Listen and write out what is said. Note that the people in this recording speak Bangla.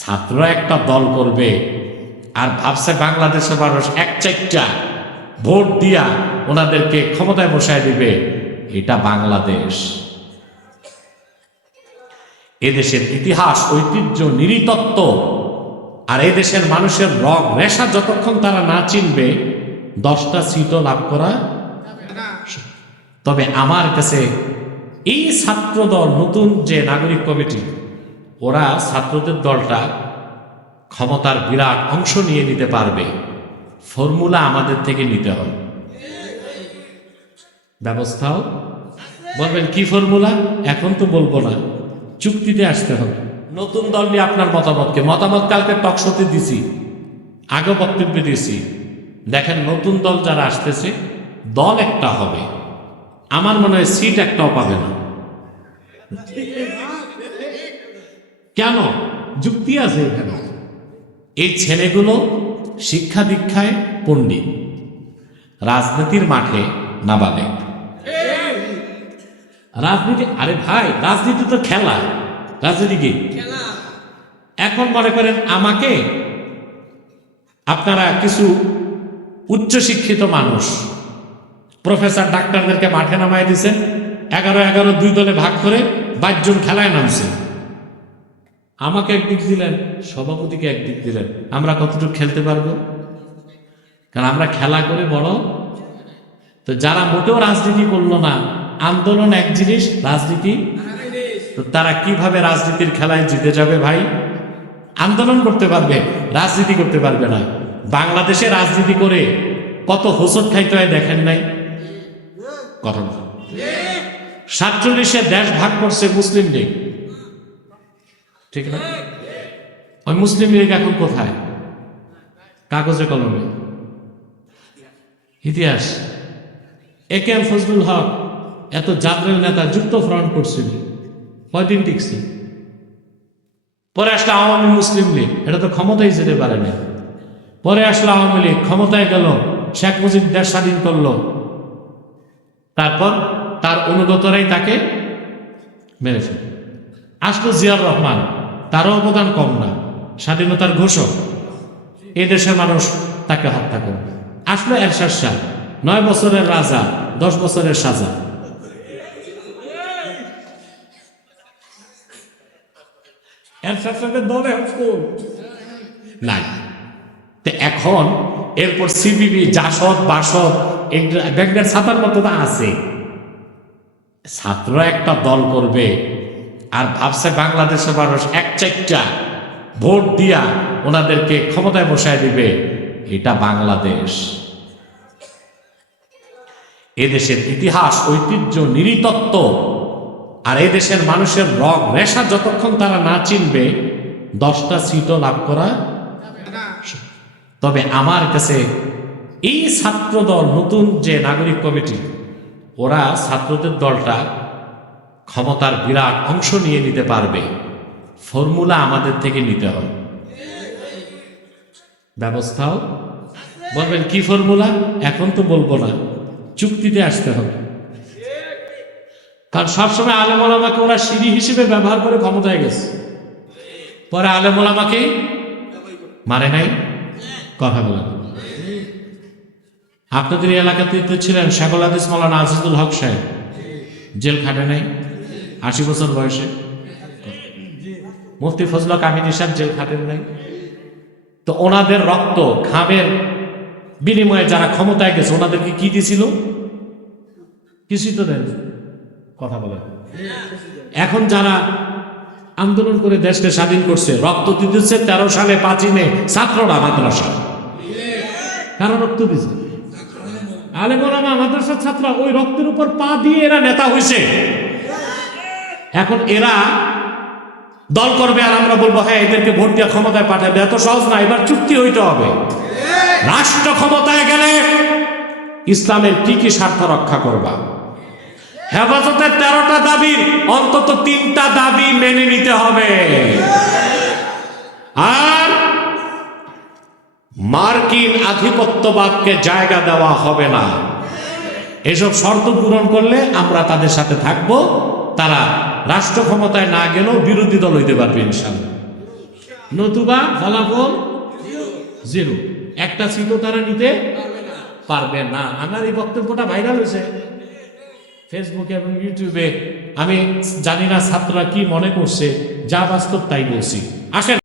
ছাত্ররা একটা দল করবে আর ভাবছে বাংলাদেশের মানুষ এক চারটা ভোট দিয়া ওনাদেরকে ক্ষমতায় বসায় দিবে, এটা বাংলাদেশ। এদেশের ইতিহাস, ঐতিহ্য নিরিতত্ত্ব আর এদেশের মানুষের রগ রেশা যতক্ষণ তারা না চিনবে, দশটা সিটও লাভ করা তবে আমার কাছে এই ছাত্রদল, নতুন যে নাগরিক কমিটি ওরা ছাত্রদের দলটা ক্ষমতার বিরাট অংশ নিয়ে নিতে পারবে। ফর্মুলা আমাদের থেকে নিতে হবে। ব্যবস্থাও? বলবেন, কি ফর্মুলা? এখন তো বলব না। চুক্তিতে আসতে হবে। নতুন দল নিয়ে আপনার মতামতকে। মতামত কালকে টকশোতে দিছি। আগে বক্তব্য দিয়েছি। দেখেন, নতুন দল যারা আসতেছে, দল একটা হবে। আমার মনে হয় সিট একটাও পাবে না। কেন? যুক্তি আছে এখানে। এই ছেলেগুলো শিক্ষা দীক্ষায় পণ্ডিত। রাজনীতির মাঠে নাবালে রাজনীতি আরে ভাই রাজনীতি তো খেলা। রাজনীতি কি? এখন মনে করেন আমাকে আপনারা কিছু উচ্চশিক্ষিত মানুষ প্রফেসর ডাক্তারদেরকে মাঠে নামাই দিছেন এগারো এগারো দুই দলে ভাগ করে বাইশজন খেলায় নামছে আমাকে একদিক দিলেন, সভাপতিকে একদিক দিলেন। আমরা কতটুকু খেলতে পারব? কারণ আমরা খেলা করে বড়। তো যারা মোটেও রাজনীতি করল না, আন্দোলন এক জিনিস, রাজনীতি। তো তারা কীভাবে রাজনীতির খেলায় জিতে যাবে ভাই? আন্দোলন করতে পারবে, রাজনীতি করতে পারবে না। বাংলাদেশে রাজনীতি করে কত হোসট খাইতে হয় দেখেন নাই? কথা সাতচল্লিশে দেশ ভাগ করছে মুসলিম লীগ। ঠিক না? ওই মুসলিম লীগ এখন কোথায়? কাগজে কলমে। ইতিহাস। এ কে এম ফজলুল হক এত জাতীয় নেতা যুক্ত ফ্রন্ট করছিল। কয়দিন টিকছে? পরে আসলে আওয়ামী মুসলিম লীগ, এটা তো ক্ষমতায় যেতে পারে না পরে আসলে আওয়ামী লীগ ক্ষমতায় গেল, শেখ মুজিব দেশ স্বাধীন করল। তারপর তার অনুগতরাই তাকে মেরে ফেল আসলো জিয়ার রহমান। তারও অবদান কম না। স্বাধীনতার ঘোষক। এ দেশের মানুষ তাকে হত্যা করবে। আসলো এরশাদ শাহ। নয় বছরের রাজা, দশ বছরের সাজা। এরশাদ শাহের দলে নাই। তো এখন এরপর সিবিবি জাসদ, বাসদ ব্যাগদের ছাতার মতো আছে। ছাত্ররা একটা দল করবে। আর ভাবছে বাংলাদেশের মানুষ এক চারটা ভোট দিয়া ওনাদেরকে ক্ষমতায় বসায় দিবে। এটা বাংলাদেশ। এদেশের ইতিহাস, ঐতিহ্য নিরিতত্ত্ব আর এদেশের মানুষের রগ রেশা যতক্ষণ তারা না চিনবে, দশটা সিটও লাভ করা তবে আমার কাছে এই ছাত্রদল, নতুন যে নাগরিক কমিটি, ওরা ছাত্রদের দলটা ক্ষমতার বিরাট অংশ নিয়ে নিতে পারবে। ফর্মুলা আমাদের থেকে নিতে হবে। ব্যবস্থাও? বলবেন, কি ফর্মুলা? এখন তো বলব না। চুক্তিতে আসতে হবে। কারণ সবসময় আলেমল আমাকে ওরা সিঁড়ি হিসেবে ব্যবহার করে ক্ষমতায় গেছে। পরে আলেমল আমাকে মারে নাই? কথা বলেন আপনাদের এলাকাতে তো ছিলেন শাকল হাদিস মৌলানা আজিজুল হক সাহেব। জেল খাটে নাই? আশি বছর বয়সে। মুফতি ফজল কামিনী সাহেব জেল খাটেন নাই। তো ওনাদের রক্ত, ঘামের বিনিময়ে যারা ক্ষমতায় গেছে, ওনাদেরকে কি দিছিল? কিছুই তো দেন কথা বলে এখন যারা আন্দোলন করে দেশকে স্বাধীন করছে, রক্ত দিতেছে তেরো সালে পাঁচই মে, ছাত্ররা মাদ্রাসা কারণ রক্ত দিছে? আলে মোলামা মাদ্রাসার ছাত্র ওই রক্তের উপর পা দিয়ে এরা নেতা হয়েছে। এখন এরা দল করবে আর আমরা বলব হ্যাঁ এদেরকে ভোট দিয়ে ক্ষমতায় পাঠাবে। এত সহজ না, এবার চুক্তি হইতে হবে। রাষ্ট্র ক্ষমতায় গেলে ইসলামের কি কি স্বার্থ রক্ষা করবা? হেফাজতের তেরোটা দাবির অন্তত তিনটা দাবি মেনে নিতে হবে। আর মার্কিন আধিপত্যবাদকে জায়গা দেওয়া হবে না। এসব শর্ত পূরণ করলে আমরা তাদের সাথে থাকব। তারা রাষ্ট্র ক্ষমতায় না গেলেও বিরোধী দল হইতে পারবে নতুবা ফলাফল জিরো। একটা সিটও তারা নিতে পারবে না। আমার এই বক্তব্যটা ভাইরাল হয়েছে। ফেসবুকে এবং ইউটিউবে। আমি জানি না ছাত্ররা কি মনে করছে, যা বাস্তব তাই বলছি। আসেন।